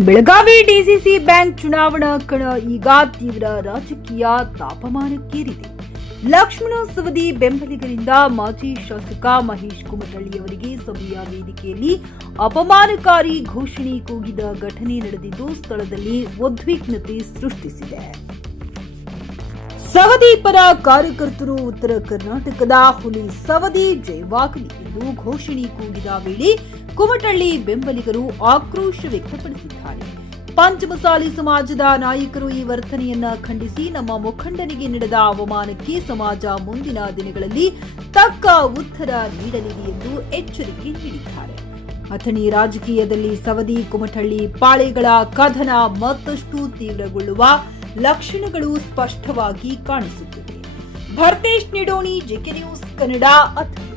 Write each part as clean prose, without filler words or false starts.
Belagavi DCC bank ಚುನಾವಣಾ ಕಣ ಈಗ ತೀವ್ರ ರಾಜಕೀಯ ತಾಪಮಾನಕ್ಕೇರಿದೆ. ಲಕ್ಷ್ಮಣ ಸವದಿ ಬೆಂಬಲಿಗರಿಂದ ಮಾಜಿ ಶಾಸಕ ಮಹೇಶ್ ಕುಮಟಳ್ಳಿಯವರಿಗೆ ಸಭೆಯ ವೇದಿಕೆಯಲ್ಲಿ ಅಪಮಾನಕಾರಿ ಘೋಷಣೆ ಕೂಗಿದ ಘಟನೆ ನಡೆದಿದ್ದು ಸ್ಥಳದಲ್ಲಿ ಉದ್ವಿಗ್ನತೆ ಸೃಷ್ಟಿಸಿದೆ. ಸವದಿ ಪರ ಕಾರ್ಯಕರ್ತರು ಉತ್ತರ ಕರ್ನಾಟಕದ ಹುಲಿ ಸವದಿ ಜಯವಾಗಲಿ ಎಂದು ಘೋಷಣೆ ಕೂಗಿದ ವೇಳೆ ಕುಮಟಳ್ಳಿ ಬೆಂಬಲಿಗರು ಆಕ್ರೋಶ ವ್ಯಕ್ತಪಡಿಸಿದ್ದಾರೆ. ಪಂಚಮಸಾಲಿ ಸಮಾಜದ ನಾಯಕರು ಈ ವರ್ತನೆಯನ್ನ ಖಂಡಿಸಿ ನಮ್ಮ ಮುಖಂಡನಿಗೆ ನಡೆದ ಅವಮಾನಕ್ಕೆ ಸಮಾಜ ಮುಂದಿನ ದಿನಗಳಲ್ಲಿ ತಕ್ಕ ಉತ್ತರ ನೀಡಲಿದೆ ಎಂದು ಎಚ್ಚರಿಕೆ ನೀಡಿದ್ದಾರೆ. ಅಥಣಿ ರಾಜಕೀಯದಲ್ಲಿ ಸವದಿ ಕುಮಟಳ್ಳಿ ಪಾಳೆಗಳ ಕದನ ಮತ್ತಷ್ಟು ತೀವ್ರಗೊಳ್ಳುವ ಲಕ್ಷಣಗಳು ಸ್ಪಷ್ಟವಾಗಿ ಕಾಣಿಸುತ್ತಿವೆ. Bharthesh Nidoni, JK news Kannada, Athani.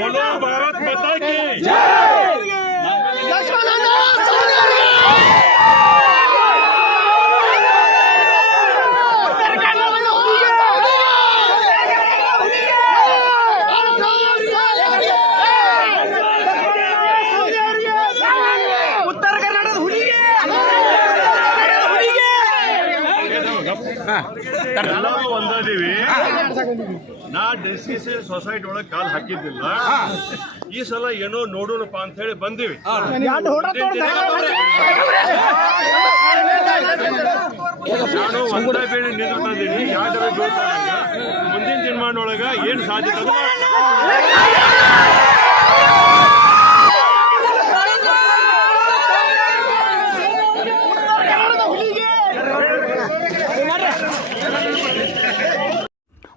बोलो भारत माता की जय। उत्तर कर्नाटक हुलिगे ಎಲ್ಲರೂ ಒಂದಿವಿ. ನಾ ಡಿಸಿಸಿ ಸೊಸೈಟಿ ಒಳಗೆ ಕಾಲ್ ಹಾಕಿದ್ದಿಲ್ಲ. ಈ ಸಲ ಏನೋ ನೋಡೋಣಪ್ಪ ಅಂತ ಹೇಳಿ ಬಂದಿವಿ. ನಾನು ಒಂದೇ ಬೇಡಿ ನಿಂತಿದ್ದೀನಿ. ಯಾವ್ದಾರ ಮುಂದಿನ ದಿನಮಾನೊಳಗ ಏನ್ ಸಾಧ್ಯತೆ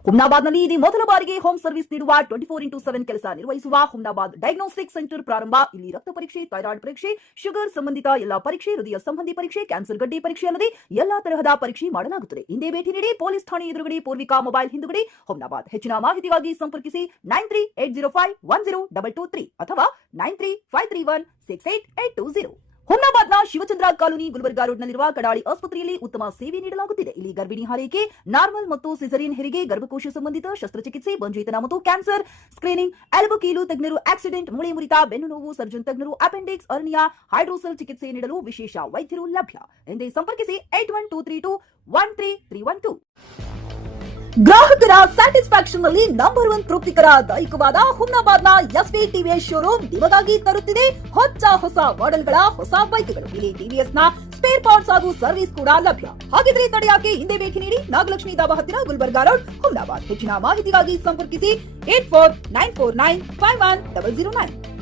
ಹುಮ್ನಾಬಾದ್ನಲ್ಲಿ ಇದು ಮೊದಲ ಬಾರಿಗೆ ಹೋಮ್ ಸರ್ವಿಸ್ ನೀಡುವ 24x7 ಕೆಲಸ ನಿರ್ವಹಿಸುವ ಹುಮ್ನಾಬಾದ್ ಡಯಾಗ್ನೋಸ್ಟಿಕ್ ಸೆಂಟರ್ ಪ್ರಾರಂಭ. ಇಲ್ಲಿ ರಕ್ತ ಪರೀಕ್ಷೆ, ಥೈರಾಯ್ಡ್ ಪರೀಕ್ಷೆ, ಶುಗರ್ ಸಂಬಂಧಿತ ಎಲ್ಲಾ ಪರೀಕ್ಷೆ, ಹೃದಯ ಸಂಬಂಧಿ ಪರೀಕ್ಷೆ, ಕ್ಯಾನ್ಸರ್ ಗಡ್ಡೆ ಪರೀಕ್ಷೆ ಅಲ್ಲದೆ ಎಲ್ಲಾ ತರಹದ ಪರೀಕ್ಷೆ ಮಾಡಲಾಗುತ್ತದೆ. ಹಿಂದೆ ಭೇಟಿ ನೀಡಿ. ಪೊಲೀಸ್ ಠಾಣೆ ಎದುರುಗಡೆ, ಪೂರ್ವಿಕಾ ಮೊಬೈಲ್ ಹಿಂದುಗಡೆ, ಹುಮ್ನಾಬಾದ್. ಹೆಚ್ಚಿನ ಮಾಹಿತಿಗಾಗಿ ಸಂಪರ್ಕಿಸಿ 9380510223 ಅಥವಾ 9353168820. ಹುಮ್ನಾಬಾದ್ನ ಶಿವಚಂದ್ರ ಕಾಲೋನಿ, ಗುಲ್ಬರ್ಗಾ ರೋಡ್ನಲ್ಲಿರುವ ಕಡಾಳಿ ಆಸ್ಪತ್ರೆಯಲ್ಲಿ ಉತ್ತಮ ಸೇವೆ ನೀಡಲಾಗುತ್ತಿದೆ. ಇಲ್ಲಿ ಗರ್ಭಿಣಿ ಹಾರೈಕೆ, ನಾರ್ಮಲ್ ಮತ್ತು ಸಿಸರಿಯನ್ ಹೆರಿಗೆ, ಗರ್ಭಕೋಶ ಸಂಬಂಧಿತ ಶಸ್ತ್ರಚಿಕಿತ್ಸೆ, ಬಂಜೇತನ ಮತ್ತು ಕ್ಯಾನ್ಸರ್ ಸ್ಕ್ರೀನಿಂಗ್, ಎಲ್ಬೋ ಕೀಲು ತಜ್ಞರು, ಆಕ್ಸಿಡೆಂಟ್, ಮೂಳೆ ಮುರಿತ, ಬೆನ್ನು ನೋವು ಸರ್ಜನ್ ತಜ್ಞರು, ಅಪೆಂಡಿಕ್ಸ್, ಅರ್ನಿಯಾ, ಹೈಡ್ರೋಸೆಲ್ ಚಿಕಿತ್ಸೆ ನೀಡಲು ವಿಶೇಷ ವೈದ್ಯರು ಲಭ್ಯ. ಎಂದೇ ಸಂಪರ್ಕಿಸಿ 8123213312. ಗ್ರಾಹಕರ ಸ್ಯಾಟಿಸ್ಫ್ಯಾಕ್ಷನ್ ನಲ್ಲಿ ನಂಬರ್ 1 ತೃಪ್ತಿಕರ ದೈಹಿಕವಾದ ಹುಮ್ನಾಬಾದ್ನ ಎಸ್ವಿ ಟಿವಿಎಸ್ ಶೋರೂಮ್ ನಿಮಗಾಗಿ ತರುತ್ತಿದೆ ಹೊಸ ಮಾಡೆಲ್ಗಳ ಹೊಸ ಬೈಕ್ಗಳು. ಇಲ್ಲಿ ಟಿವಿಎಸ್ ನ ಸ್ಪೇರ್ ಪಾರ್ಟ್ಸ್ ಹಾಗೂ ಸರ್ವಿಸ್ ಕೂಡ ಲಭ್ಯ. ಹಾಗಿದ್ರೆ ತಡೆಯಾಕೆ, ಹಿಂದೆ ಭೇಟಿ ನೀಡಿ. ನಾಗಲಕ್ಷ್ಮಿ ದಾಬಾ ಹತ್ತಿರ, ಗುಲ್ಬರ್ಗಾ ರೋಡ್, ಹುಮ್ನಾಬಾದ್. ಹೆಚ್ಚಿನ ಮಾಹಿತಿಗಾಗಿ ಸಂಪರ್ಕಿಸಿ 8494951009.